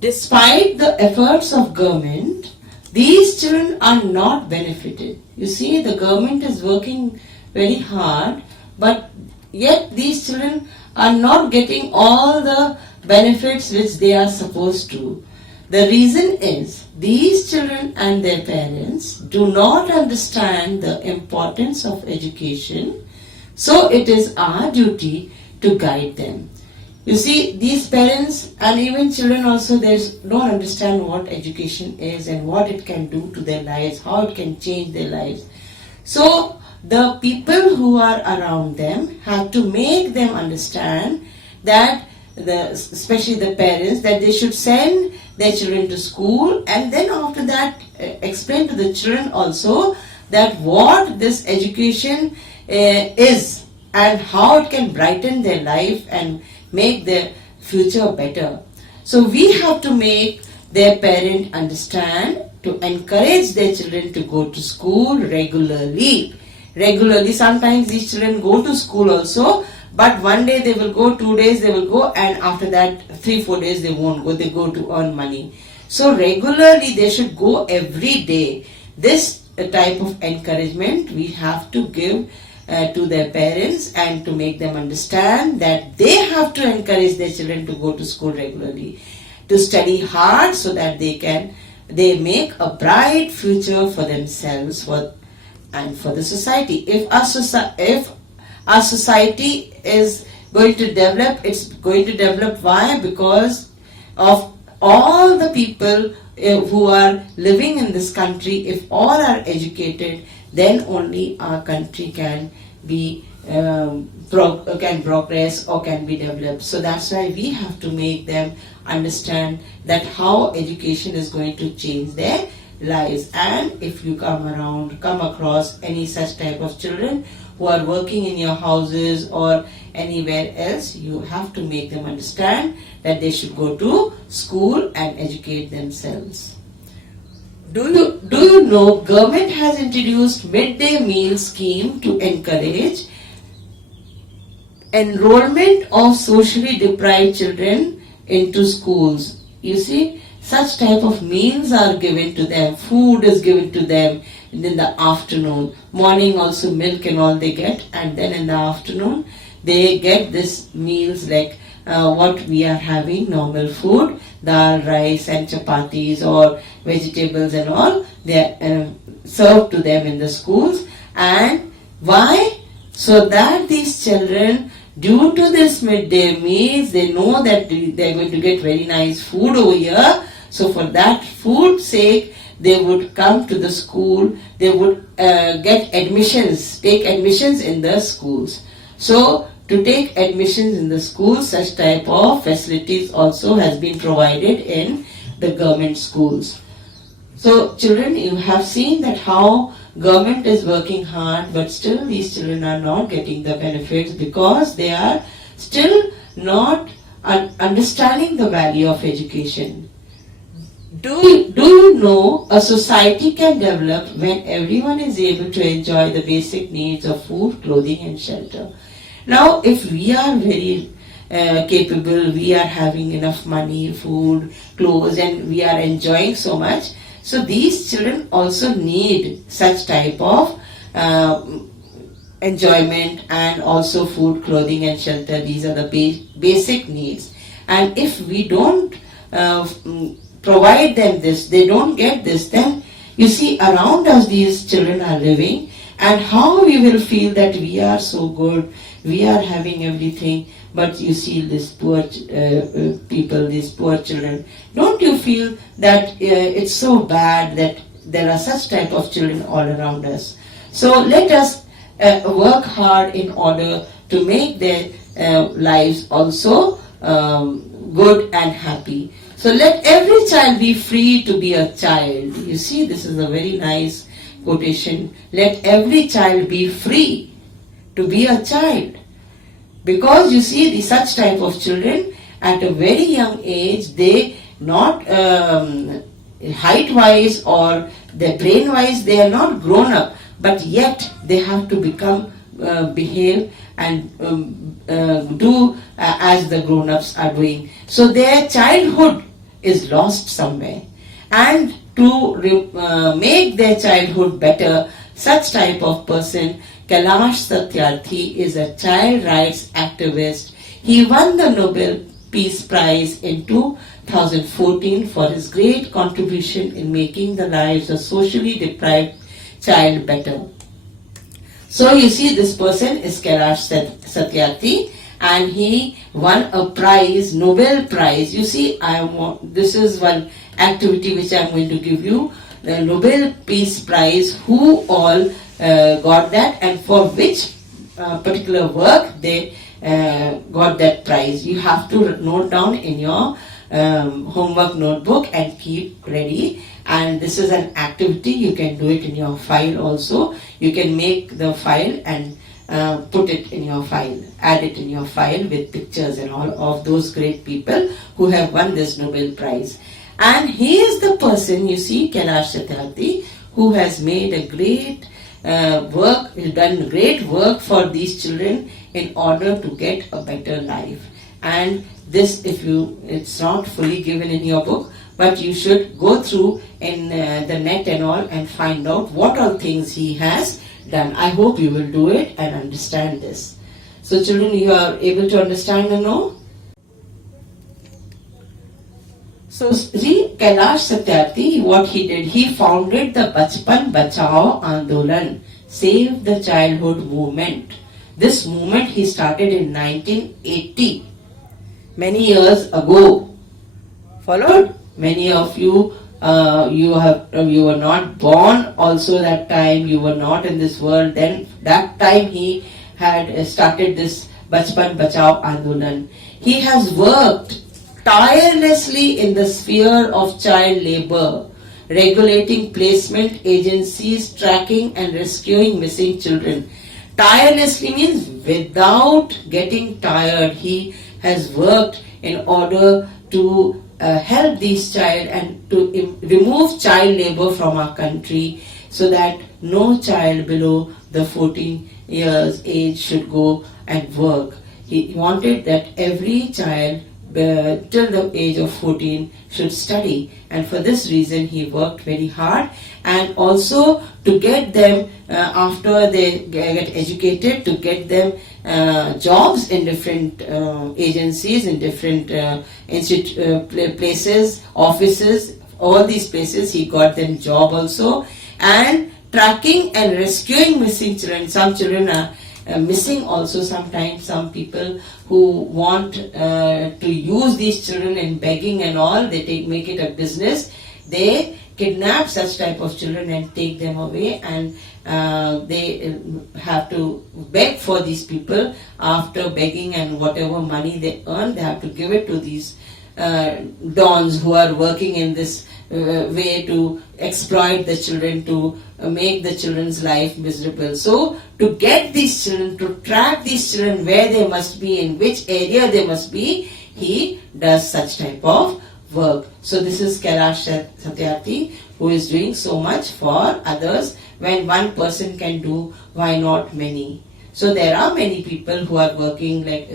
Despite the efforts of government, these children are not benefited. You see, the government is working very hard, but yet these children are not getting all the benefits which they are supposed to. The reason is these children and their parents do not understand the importance of education, so it is our duty to guide them. You see, these parents and even children also, they don't understand what education is and what it can do to their lives, how it can change their lives. So the people who are around them have to make them understand that, especially the parents, that they should send their children to school, and then after that explain to the children also that what this education is and how it can brighten their life and make their future better. So we have to make their parent understand, to encourage their children to go to school regularly. Sometimes these children go to school also, but one day they will go, 2 days they will go, and after that 3-4 days they won't go, they go to earn money. So regularly they should go every day. This type of encouragement we have to give to their parents, and to make them understand that they have to encourage their children to go to school regularly, to study hard, so that they make a bright future for themselves and for the society. If our society is going to develop, it's going to develop. Why? Because of all the people who are living in this country. If all are educated, then only our country can be can progress or can be developed. So that's why we have to make them understand that how education is going to change their lives. And if you come across any such type of children who are working in your houses or anywhere else, you have to make them understand that they should go to school and educate themselves. Do you know government has introduced midday meal scheme to encourage enrollment of socially deprived children into schools? You see, such type of meals are given to them, food is given to them in the afternoon. Morning also milk and all they get, and then in the afternoon they get this meals like what we are having, normal food, dal, rice and chapatis or vegetables and all. They are served to them in the schools. And why? So that these children, due to this midday meals, they know that they are going to get very nice food over here. So for that food's sake, they would come to the school, they would take admissions in the schools. So to take admissions in the schools, such type of facilities also has been provided in the government schools. So children, you have seen that how government is working hard, but still these children are not getting the benefits because they are still not understanding the value of education. Do you know a society can develop when everyone is able to enjoy the basic needs of food, clothing and shelter? Now, if we are very capable, we are having enough money, food, clothes, and we are enjoying so much, so these children also need such type of enjoyment and also food, clothing and shelter. These are the basic needs. And if we don't provide them this, they don't get this, then you see around us these children are living, and how we will feel that we are so good, we are having everything, but you see these poor people, these poor children. Don't you feel that it's so bad that there are such type of children all around us? So let us work hard in order to make their lives also good and happy. So let every child be free to be a child. You see, this is a very nice quotation. Let every child be free to be a child. Because you see, the such type of children at a very young age, they not height-wise or their brain-wise, they are not grown up, but yet they have to become, behave and do as the grown-ups are doing. So their childhood is lost somewhere. And to make their childhood better, such type of person, Kailash Satyarthi, is a child rights activist. He won the Nobel Peace Prize in 2014 for his great contribution in making the lives of socially deprived child better. So you see, this person is Kailash Satyarthi, and he won a prize, Nobel Prize. You see, this is one activity which I am going to give you, the Nobel Peace Prize, who all got that and for which particular work they got that prize. You have to note down in your homework notebook and keep ready. And this is an activity, you can do it in your file also. You can make the file and put it in your file, add it in your file with pictures and all of those great people who have won this Nobel Prize. And he is the person, you see, Kailash Satyarthi, who has made a great work, done great work for these children in order to get a better life. And this, it's not fully given in your book, but you should go through in the net and all and find out what all things he has done. I hope you will do it and understand this. So children, you are able to understand and know? So see, Kailash Satyarthi, what he did, he founded the Bachpan Bachao Andolan, Save the Childhood movement. This movement he started in 1980, many years ago. Followed? Many of you, you were not born also that time, you were not in this world. Then that time he had started this Bachpan Bachao Andolan. He has worked tirelessly in the sphere of child labor, regulating placement agencies, tracking and rescuing missing children. Tirelessly means without getting tired. He has worked in order to help these child and to remove child labor from our country, so that no child below the 14 years age should go and work. He wanted that every child till the age of 14 should study, and for this reason he worked very hard, and also to get them after they get educated, to get them jobs in different agencies, in different places, offices, all these places he got them job also. And tracking and rescuing missing children. Some children are missing also sometimes. Some people who want to use these children in begging and all, they make it a business. They kidnap such type of children and take them away, and they have to beg for these people. After begging and whatever money they earn, they have to give it to these dons who are working in this way to exploit the children, to make the children's life miserable. So to get these children, to track these children where they must be, in which area they must be, he does such type of work. So this is Kailash Satyarthi, who is doing so much for others. When one person can do, why not many? So there are many people who are working, like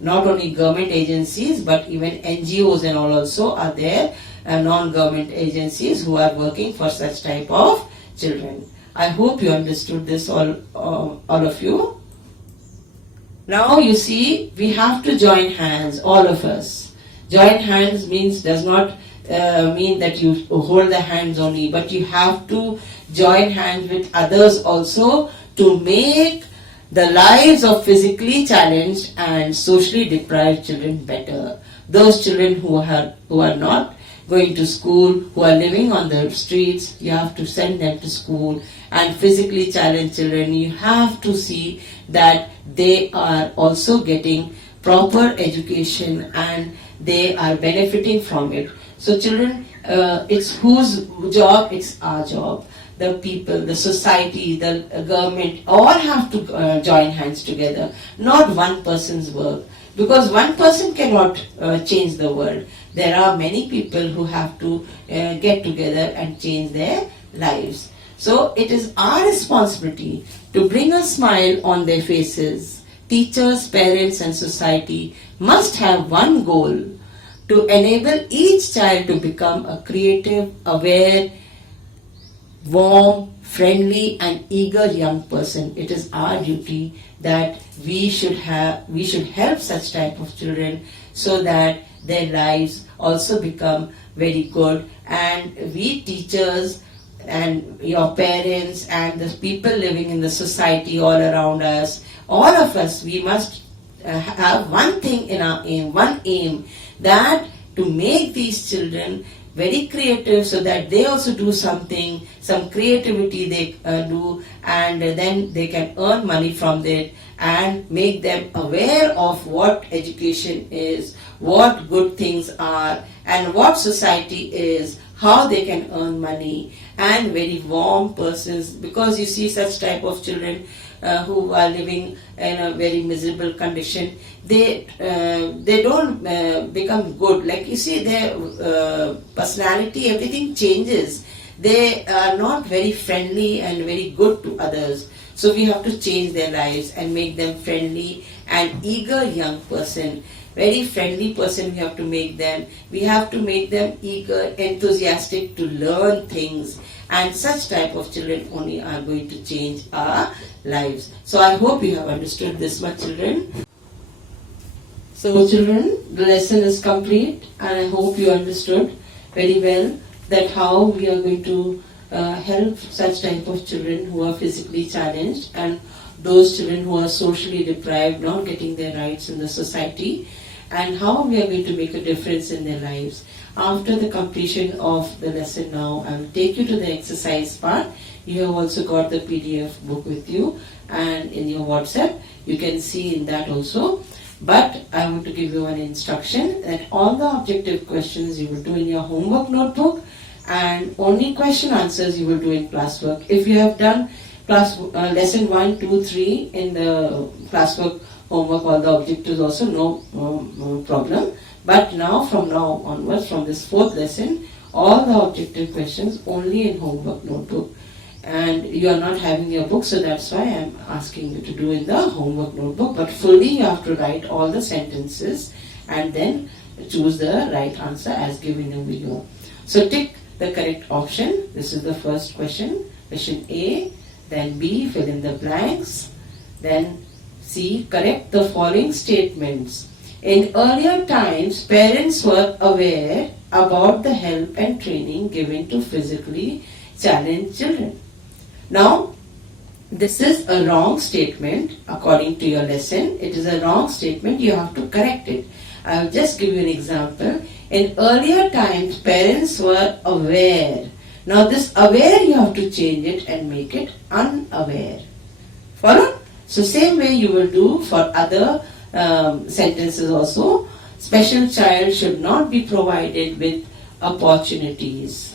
not only government agencies but even NGOs and all also are there, non-government agencies who are working for such type of children. I hope you understood this, all of you. Now you see, we have to join hands, all of us. Join hands does not mean that you hold the hands only, but you have to join hands with others also to make the lives of physically challenged and socially deprived children better. Those children who are not going to school, who are living on the streets, you have to send them to school. And physically challenged children, you have to see that they are also getting proper education and they are benefiting from it. So children, it's whose job? It's our job. The people, the society, the government, all have to join hands together, not one person's work. Because one person cannot change the world. There are many people who have to get together and change their lives. So it is our responsibility to bring a smile on their faces. Teachers, parents and society must have one goal: to enable each child to become a creative, aware, warm, friendly and eager young person. It is our duty that we should help such type of children so that their lives also become very good, and we teachers and your parents and the people living in the society all around us, all of us, we must have one thing in our aim, one aim, that to make these children very creative so that they also do something, some creativity they do, and then they can earn money from it and make them aware of what education is, what good things are, and what society is, how they can earn money, and very warm persons, because you see such type of children who are living in a very miserable condition, they don't become good. Like you see, their personality, everything changes. They are not very friendly and very good to others. So we have to change their lives and make them friendly and eager young person. Very friendly person we have to make them. We have to make them eager, enthusiastic to learn things. And such type of children only are going to change our lives. So I hope you have understood this much, children. So children, the lesson is complete, and I hope you understood very well that how we are going to help such type of children who are physically challenged and those children who are socially deprived, not getting their rights in the society, and how we are going to make a difference in their lives. After the completion of the lesson now, I will take you to the exercise part. You have also got the PDF book with you, and in your WhatsApp, you can see in that also. But I want to give you an instruction that all the objective questions you will do in your homework notebook, and only question answers you will do in classwork. If you have done lesson 1, 2, 3 in the classwork homework, all the objectives also, no problem. But now, from now onwards, from this 4th lesson, all the objective questions only in homework notebook. And you are not having your book, so that's why I am asking you to do in the homework notebook. But fully you have to write all the sentences and then choose the right answer as given in the video. So tick the correct option. This is the first question. Question A. Then B, fill in the blanks. Then C, correct the following statements. In earlier times, parents were aware about the help and training given to physically challenged children. Now, this is a wrong statement according to your lesson. It is a wrong statement. You have to correct it. I will just give you an example. In earlier times, parents were aware. Now, this aware you have to change it and make it unaware. Follow? So, same way you will do for other sentences also. Special child should not be provided with opportunities.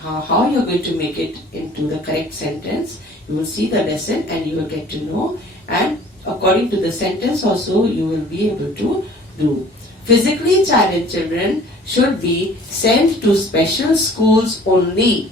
How you are going to make it into the correct sentence, you will see the lesson and you will get to know, and according to the sentence also you will be able to do. Physically challenged children should be sent to special schools only.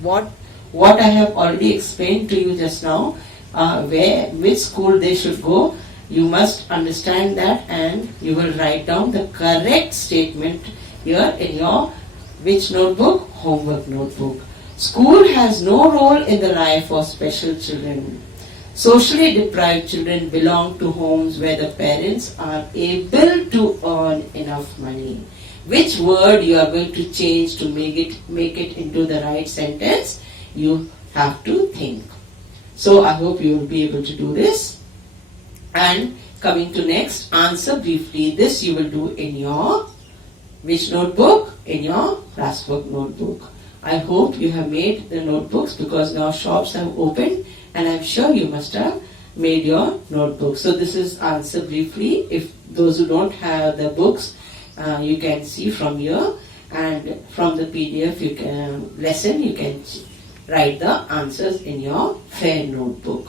What I have already explained to you just now, which school they should go, you must understand that, and you will write down the correct statement here in your which notebook? Homework notebook. School has no role in the life of special children. Socially deprived children belong to homes where the parents are able to earn enough money. Which word you are going to change to make it into the right sentence? You have to think. So I hope you will be able to do this. And coming to next, answer briefly. This you will do in your which notebook? In your classwork notebook. I hope you have made the notebooks, because now shops have opened and I'm sure you must have made your notebook. So this is answer briefly. If those who don't have the books, you can see from here, and from the PDF lesson you can write the answers in your fair notebook.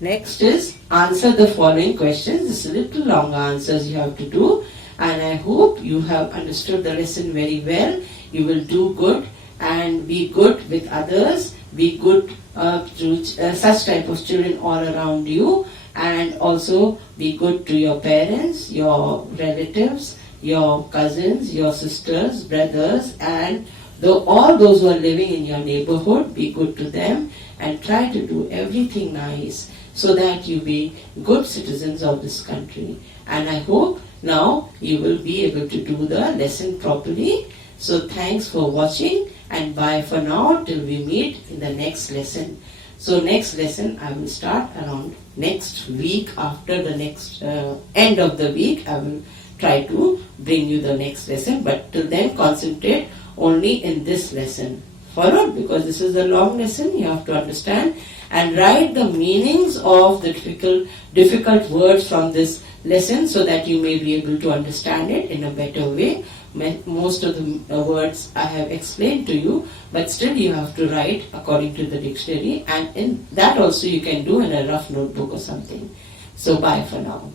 Next is answer the following questions. This is a little longer answers you have to do, and I hope you have understood the lesson very well. You will do good and be good with others. Be good to such type of children all around you. and also be good to your parents, your relatives, your cousins, your sisters, brothers, and all those who are living in your neighborhood. Be good to them and try to do everything nice so that you be good citizens of this country. And I hope now you will be able to do the lesson properly. So thanks for watching, and bye for now till we meet in the next lesson. So next lesson I will start around next week. After the next end of the week I will try to bring you the next lesson, but till then concentrate only in this lesson. Followed, because this is a long lesson, you have to understand and write the meanings of the difficult words from this lesson so that you may be able to understand it in a better way. Most of the words I have explained to you, but still you have to write according to the dictionary, and in that also you can do in a rough notebook or something. So bye for now.